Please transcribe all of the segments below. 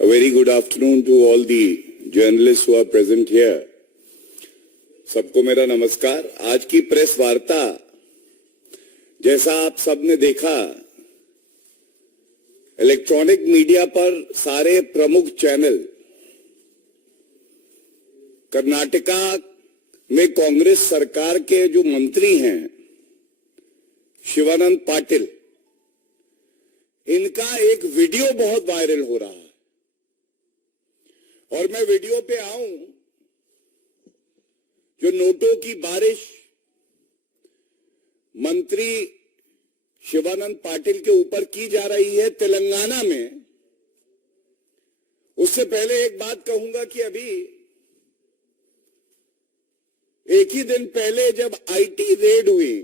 A very good afternoon to all the journalists who are present here. सबको मेरा नमस्कार। आज की प्रेस वार्ता जैसा आप सबने देखा, इलेक्ट्रॉनिक मीडिया पर सारे प्रमुख चैनल कर्नाटका में कांग्रेस सरकार के जो मंत्री हैं शिवानंद पाटिल, इनका एक वीडियो बहुत वायरल हो रहा है। और मैं वीडियो पे आऊं, जो नोटों की बारिश मंत्री शिवानंद पाटिल के ऊपर की जा रही है तेलंगाना में, उससे पहले एक बात कहूंगा कि अभी एक ही दिन पहले जब आईटी रेड हुई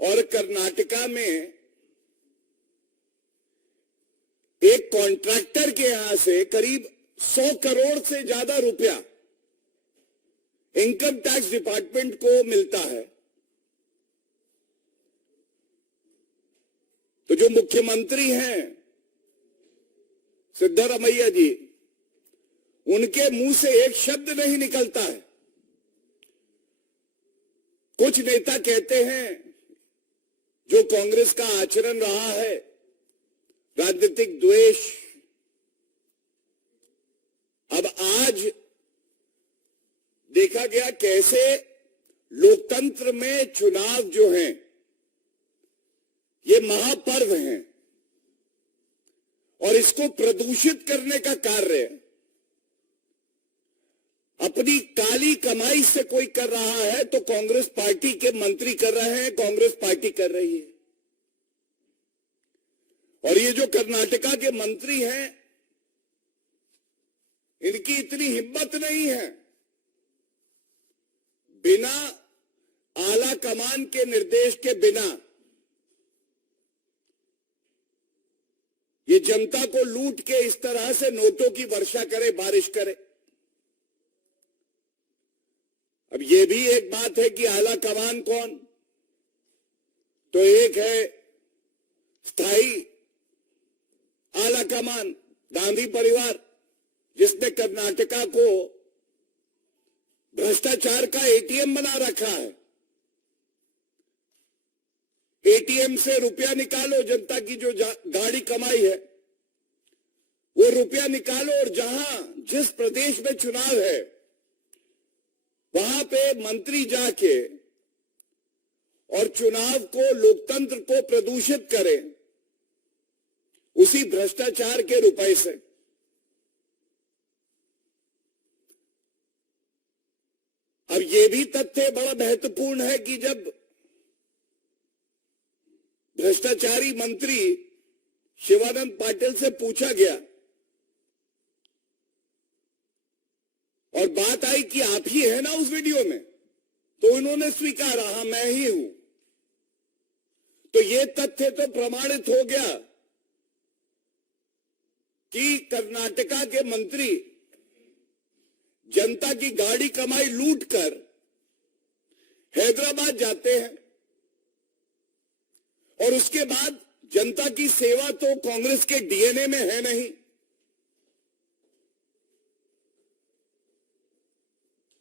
और कर्नाटका में एक कॉन्ट्रैक्टर के यहां से करीब 100 करोड़ से ज्यादा रुपया इनकम टैक्स डिपार्टमेंट को मिलता है, तो जो मुख्यमंत्री हैं सिद्धरामैया जी, उनके मुंह से एक शब्द नहीं निकलता है। कुछ नेता कहते हैं जो कांग्रेस का आचरण रहा है, राजनीतिक द्वेष, अब आज देखा गया कैसे लोकतंत्र में चुनाव जो हैं ये महापर्व हैं और इसको प्रदूषित करने का कार्य अपनी काली कमाई से कोई कर रहा है तो कांग्रेस पार्टी के मंत्री कर रहे हैं, कांग्रेस पार्टी कर रही है। और ये जो कर्नाटका के मंत्री हैं, इनकी इतनी हिम्मत नहीं है बिना आला कमान के निर्देश के बिना ये जनता को लूट के इस तरह से नोटों की वर्षा करे, बारिश करे। अब ये भी एक बात है कि आला कमान कौन, तो एक है स्थायी आला कमान गांधी परिवार, जिसने कर्नाटका को भ्रष्टाचार का एटीएम बना रखा है। एटीएम से रुपया निकालो, जनता की जो गाड़ी कमाई है वो रुपया निकालो, और जहां जिस प्रदेश में चुनाव है वहां पे मंत्री जाके और चुनाव को, लोकतंत्र को प्रदूषित करें उसी भ्रष्टाचार के रुपए से। अब यह भी तथ्य बड़ा महत्वपूर्ण है कि जब भ्रष्टाचारी मंत्री शिवानंद पाटिल से पूछा गया और बात आई कि आप ही है ना उस वीडियो में, तो उन्होंने स्वीकारा, हाँ मैं ही हूं। तो यह तथ्य तो प्रमाणित हो गया कि कर्नाटका के मंत्री जनता की गाड़ी कमाई लूटकर हैदराबाद जाते हैं और उसके बाद जनता की सेवा तो कांग्रेस के डीएनए में है नहीं।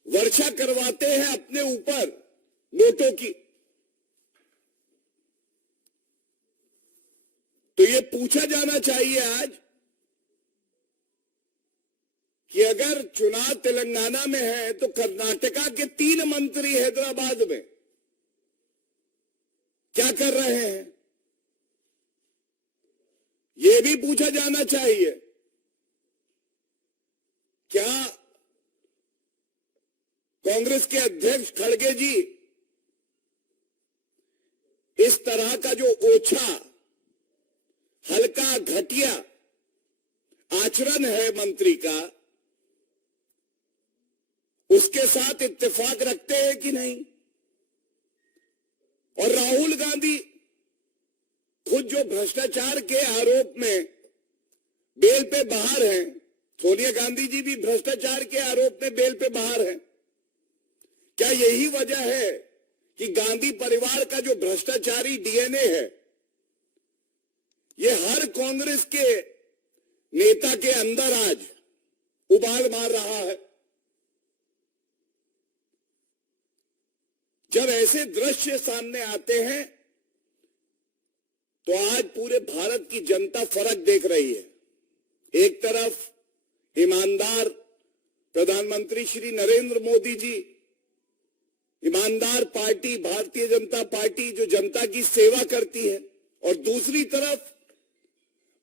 वर्षा करवाते हैं अपने ऊपर नोटों की। तो ये पूछा जाना चाहिए आज कि अगर चुनाव तेलंगाना में है तो कर्नाटका के 3 मंत्री हैदराबाद में क्या कर रहे हैं, यह भी पूछा जाना चाहिए। क्या कांग्रेस के अध्यक्ष खड़गे जी इस तरह का जो ओछा, हल्का, घटिया आचरण है मंत्री का, उसके साथ इत्तेफाक रखते हैं कि नहीं? और राहुल गांधी खुद जो भ्रष्टाचार के आरोप में बेल पे बाहर हैं, सोनिया गांधी जी भी भ्रष्टाचार के आरोप में बेल पे बाहर हैं। क्या यही वजह है कि गांधी परिवार का जो भ्रष्टाचारी डीएनए है, ये हर कांग्रेस के नेता के अंदर आज उबाल मार रहा है। जब ऐसे दृश्य सामने आते हैं तो आज पूरे भारत की जनता फर्क देख रही है। एक तरफ ईमानदार प्रधानमंत्री श्री नरेंद्र मोदी जी, ईमानदार पार्टी भारतीय जनता पार्टी जो जनता की सेवा करती है, और दूसरी तरफ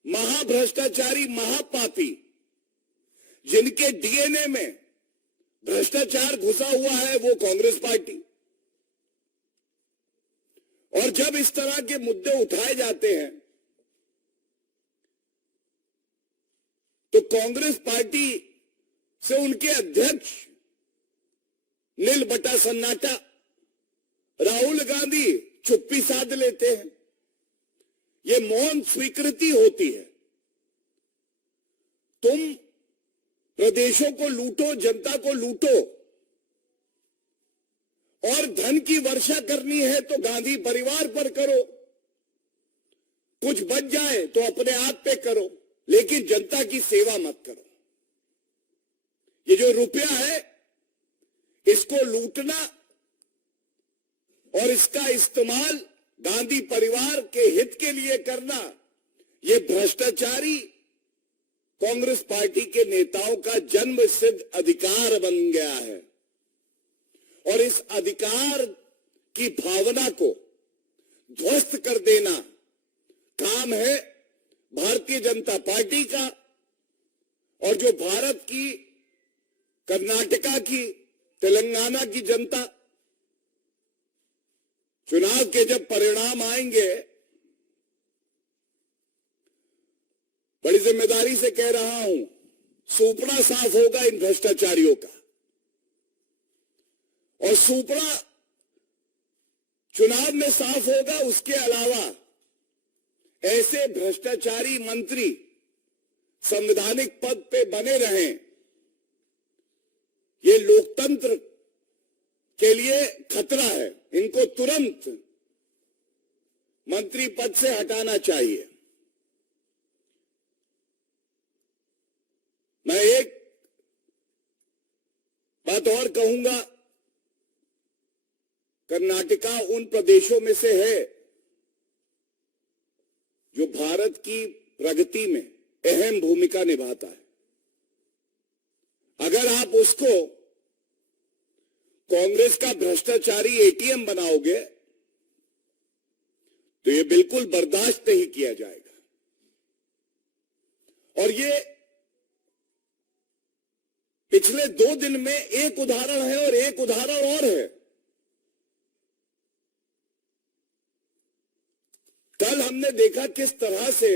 महाभ्रष्टाचारी महापापी जिनके डीएनए में भ्रष्टाचार घुसा हुआ है, वो कांग्रेस पार्टी। और जब इस तरह के मुद्दे उठाए जाते हैं तो कांग्रेस पार्टी से उनके अध्यक्ष नील बटा सन्नाटा, राहुल गांधी चुप्पी साध लेते हैं। ये मौन स्वीकृति होती है। तुम प्रदेशों को लूटो, जनता को लूटो, और धन की वर्षा करनी है तो गांधी परिवार पर करो, कुछ बच जाए तो अपने आप पे करो, लेकिन जनता की सेवा मत करो। ये जो रुपया है इसको लूटना और इसका इस्तेमाल गांधी परिवार के हित के लिए करना, ये भ्रष्टाचारी कांग्रेस पार्टी के नेताओं का जन्म सिद्ध अधिकार बन गया है। और इस अधिकार की भावना को ध्वस्त कर देना काम है भारतीय जनता पार्टी का। और जो भारत की, कर्नाटका की, तेलंगाना की जनता, चुनाव के जब परिणाम आएंगे, बड़ी जिम्मेदारी से कह रहा हूं, सूपड़ा साफ होगा इन भ्रष्टाचारियों का। और सूपड़ा चुनाव में साफ होगा। उसके अलावा ऐसे भ्रष्टाचारी मंत्री संवैधानिक पद पे बने रहें, ये लोकतंत्र के लिए खतरा है। इनको तुरंत मंत्री पद से हटाना चाहिए। मैं एक बात और कहूंगा, कर्नाटका उन प्रदेशों में से है जो भारत की प्रगति में अहम भूमिका निभाता है। अगर आप उसको कांग्रेस का भ्रष्टाचारी एटीएम बनाओगे तो ये बिल्कुल बर्दाश्त नहीं किया जाएगा। और ये पिछले 2 दिन में एक उदाहरण है और एक उदाहरण और है। कल हमने देखा किस तरह से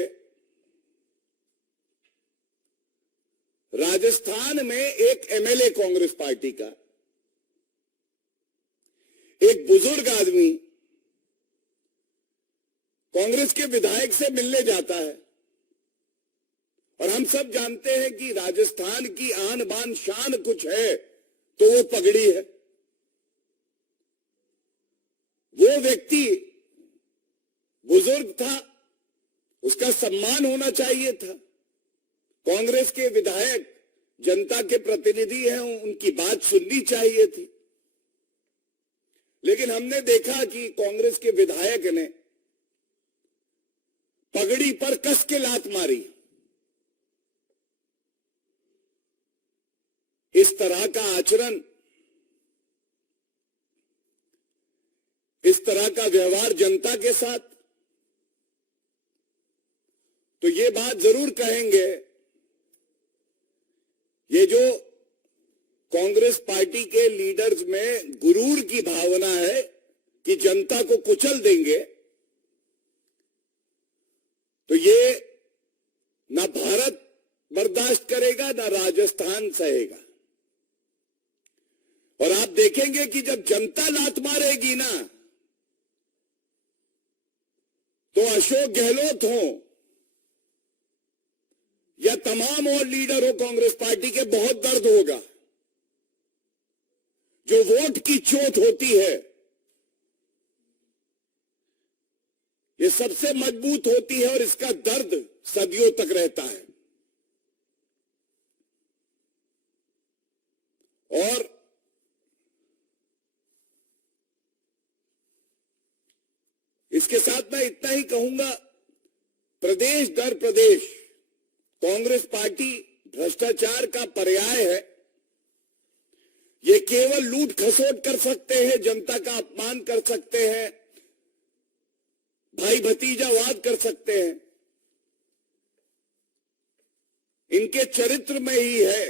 राजस्थान में एक एमएलए कांग्रेस पार्टी का, एक बुजुर्ग आदमी कांग्रेस के विधायक से मिलने जाता है। और हम सब जानते हैं कि राजस्थान की आन बान शान कुछ है तो वो पगड़ी है। वो व्यक्ति बुजुर्ग था, उसका सम्मान होना चाहिए था। कांग्रेस के विधायक जनता के प्रतिनिधि हैं, उनकी बात सुननी चाहिए थी। लेकिन हमने देखा कि कांग्रेस के विधायक ने पगड़ी पर कस के लात मारी। इस तरह का आचरण, इस तरह का व्यवहार जनता के साथ, तो ये बात जरूर कहेंगे, ये जो कांग्रेस पार्टी के लीडर्स में गुरूर की भावना है कि जनता को कुचल देंगे, तो ये ना भारत बर्दाश्त करेगा ना राजस्थान सहेगा। और आप देखेंगे कि जब जनता लात मारेगी ना, तो अशोक गहलोत हो या तमाम और लीडर हो कांग्रेस पार्टी के, बहुत दर्द होगा। जो वोट की चोट होती है ये सबसे मजबूत होती है और इसका दर्द सदियों तक रहता है। ही कहूंगा, प्रदेश दर प्रदेश कांग्रेस पार्टी भ्रष्टाचार का पर्याय है। ये केवल लूट खसोट कर सकते हैं, जनता का अपमान कर सकते हैं, भाई भतीजावाद कर सकते हैं। इनके चरित्र में ही है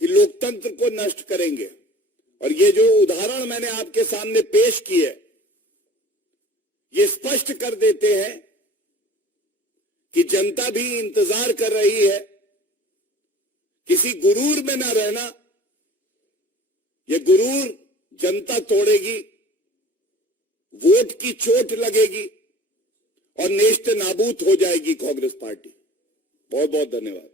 कि लोकतंत्र को नष्ट करेंगे। और ये जो उदाहरण मैंने आपके सामने पेश किए, ये स्पष्ट कर देते हैं कि जनता भी इंतजार कर रही है। किसी गुरूर में ना रहना, ये गुरूर जनता तोड़ेगी, वोट की चोट लगेगी और नेस्त नाबूद हो जाएगी कांग्रेस पार्टी। बहुत बहुत धन्यवाद।